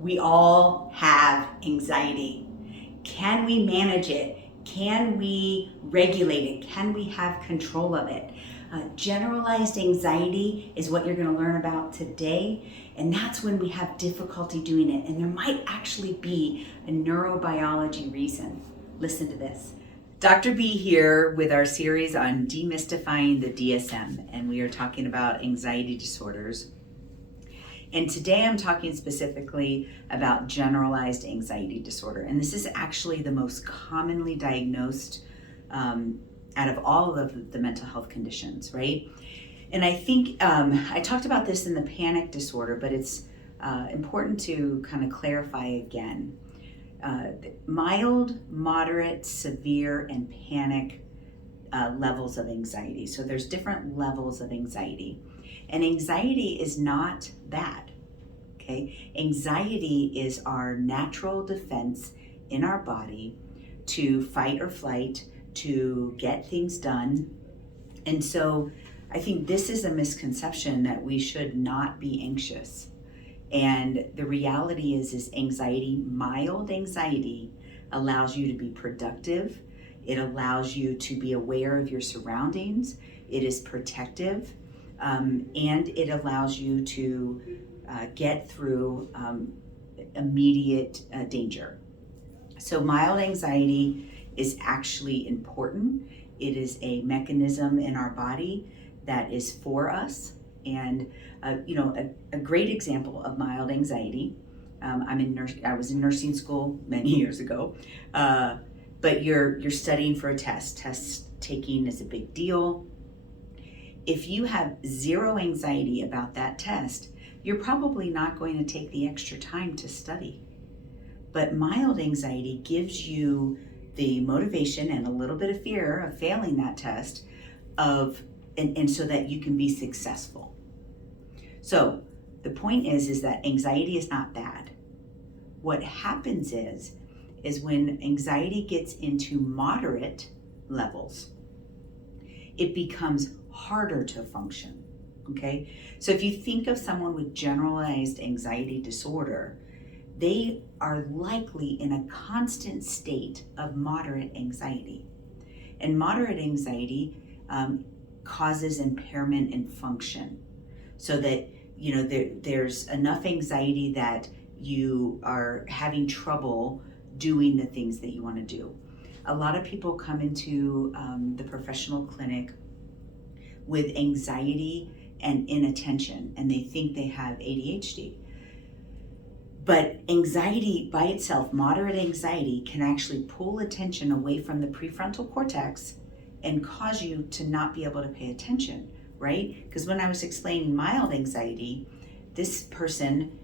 We all have anxiety. Can we manage it? Can we regulate it? Can we have control of it? Generalized anxiety is what you're going to learn about today, and that's when we have difficulty doing it, and there might actually be a neurobiology reason. Listen to this. Dr. B here with our series on demystifying the DSM, and we are talking about anxiety disorders. And today I'm talking specifically about generalized anxiety disorder. And this is actually the most commonly diagnosed out of all of the mental health conditions, right? And I think I talked about this in the panic disorder, but it's important to kind of clarify again. Mild, moderate, severe, and panic levels of anxiety. So there's different levels of anxiety. And anxiety is not bad, okay? Anxiety is our natural defense in our body to fight or flight, to get things done. And so I think this is a misconception that we should not be anxious. And the reality is anxiety, mild anxiety, allows you to be productive. It allows you to be aware of your surroundings. It is protective. And it allows you to get through immediate danger. So mild anxiety is actually important. It is a mechanism in our body that is for us. And a great example of mild anxiety. I was in nursing school many years ago, but you're studying for a test. Test taking is a big deal. If you have zero anxiety about that test, you're probably not going to take the extra time to study. But mild anxiety gives you the motivation and a little bit of fear of failing that test and so that you can be successful. So the point is that anxiety is not bad. What happens is when anxiety gets into moderate levels, it becomes harder to function, okay? So if you think of someone with generalized anxiety disorder, they are likely in a constant state of moderate anxiety. And moderate anxiety causes impairment in function, so that there's enough anxiety that you are having trouble doing the things that you want to do. A lot of people come into the professional clinic with anxiety and inattention, and they think they have ADHD. But anxiety by itself, moderate anxiety, can actually pull attention away from the prefrontal cortex and cause you to not be able to pay attention, right? Because when I was explaining mild anxiety, this person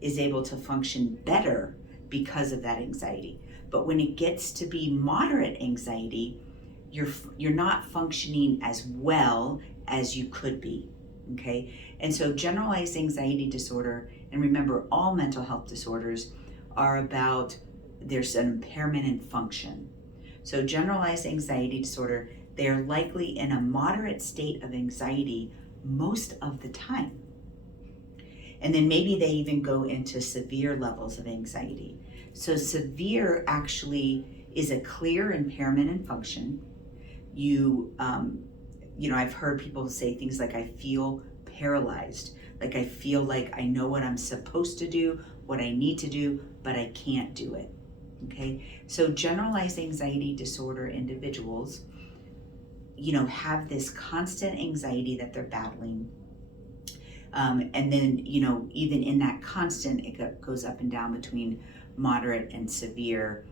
is able to function better because of that anxiety. But when it gets to be moderate anxiety, you're not functioning as well as you could be, okay? And so generalized anxiety disorder, and remember, all mental health disorders are about, there's an impairment in function. So generalized anxiety disorder, they're likely in a moderate state of anxiety most of the time. And then maybe they even go into severe levels of anxiety. So severe actually is a clear impairment in function. I've heard people say things like, I feel paralyzed. Like I feel like I know what I'm supposed to do, what I need to do, but I can't do it, okay? So generalized anxiety disorder individuals, have this constant anxiety that they're battling. And then, even in that constant, it goes up and down between moderate and severe,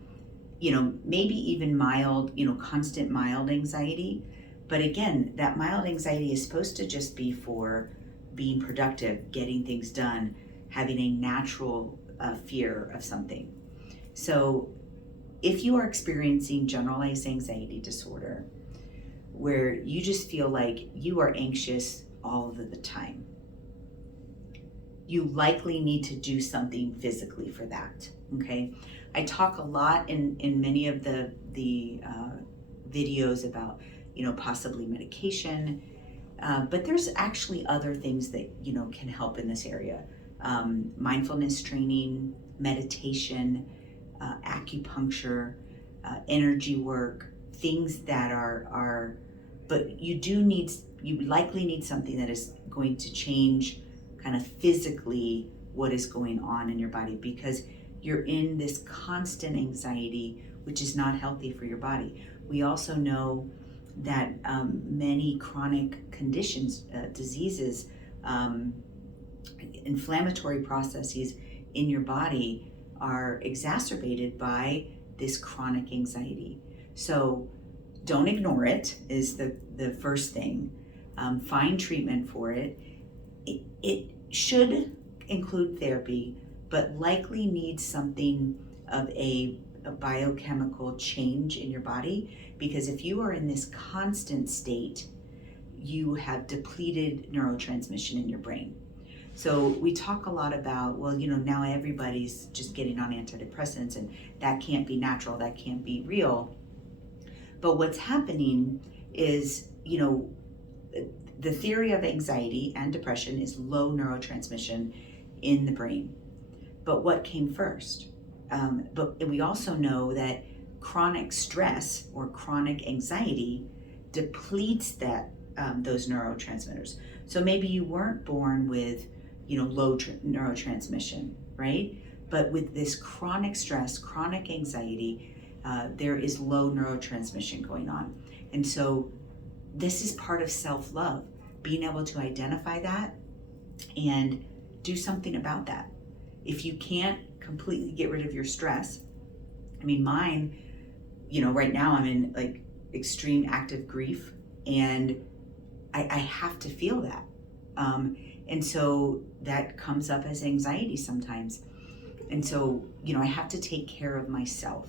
maybe even mild, constant mild anxiety. But again, that mild anxiety is supposed to just be for being productive, getting things done, having a natural fear of something. So if you are experiencing generalized anxiety disorder, where you just feel like you are anxious all of the time, you likely need to do something physically for that, okay? I talk a lot in many of the videos about, possibly medication, but there's actually other things that, can help in this area. mindfulness training, meditation, acupuncture, energy work, things that but you likely need something that is going to change kind of physically what is going on in your body, because you're in this constant anxiety, which is not healthy for your body. We also know that many chronic conditions, diseases, inflammatory processes in your body are exacerbated by this chronic anxiety. So don't ignore it is the first thing. Find treatment for it. It should include therapy, but likely needs something of a biochemical change in your body, because if you are in this constant state, you have depleted neurotransmission in your brain. So we talk a lot about, well, now everybody's just getting on antidepressants, and that can't be natural, that can't be real. But what's happening is, the theory of anxiety and depression is low neurotransmission in the brain. But what came first? But we also know that chronic stress or chronic anxiety depletes those neurotransmitters. So maybe you weren't born with low neurotransmission, right? But with this chronic stress, chronic anxiety, there is low neurotransmission going on. And so this is part of self-love, being able to identify that and do something about that. If you can't completely get rid of your stress, mine, right now I'm in extreme active grief, and I have to feel that. And so that comes up as anxiety sometimes. And so, I have to take care of myself.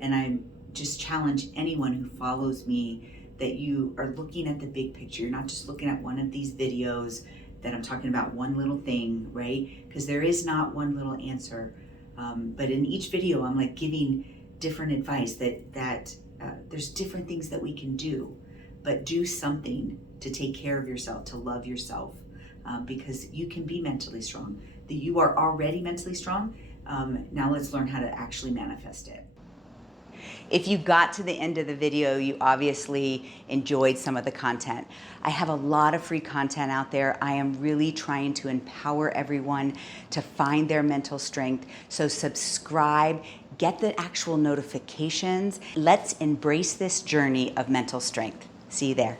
And I just challenge anyone who follows me that you are looking at the big picture. You're not just looking at one of these videos that I'm talking about one little thing, right? Because there is not one little answer. But in each video, I'm giving different advice that there's different things that we can do, but do something to take care of yourself, to love yourself, because you can be mentally strong. You are already mentally strong. Now let's learn how to actually manifest it. If you got to the end of the video, you obviously enjoyed some of the content. I have a lot of free content out there. I am really trying to empower everyone to find their mental strength. So subscribe, get the actual notifications. Let's embrace this journey of mental strength. See you there.